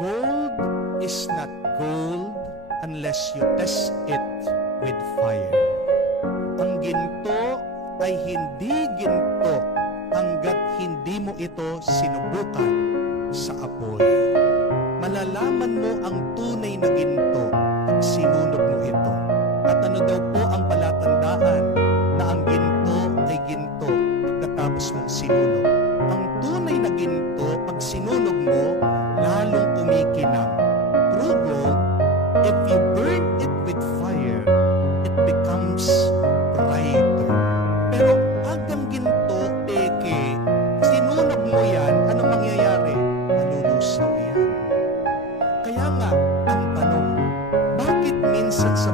Gold is not gold unless you test it with fire. Ang ginto ay hindi ginto hanggat hindi mo ito sinubukan sa apoy. Malalaman mo ang tunay na ginto pag sinunog mo ito. At ano daw po ang palatandaan na ang ginto ay ginto pagkatapos mong sinunog? Ang tunay na ginto, pag sinunog mo, lalong kumikinang. True gold, if you burn it with fire, it becomes brighter. Pero pag ang ginto, peke, sinunog mo yan, ano mangyayari? Malulusaw yan. Kaya nga, ang tanong, bakit minsan sa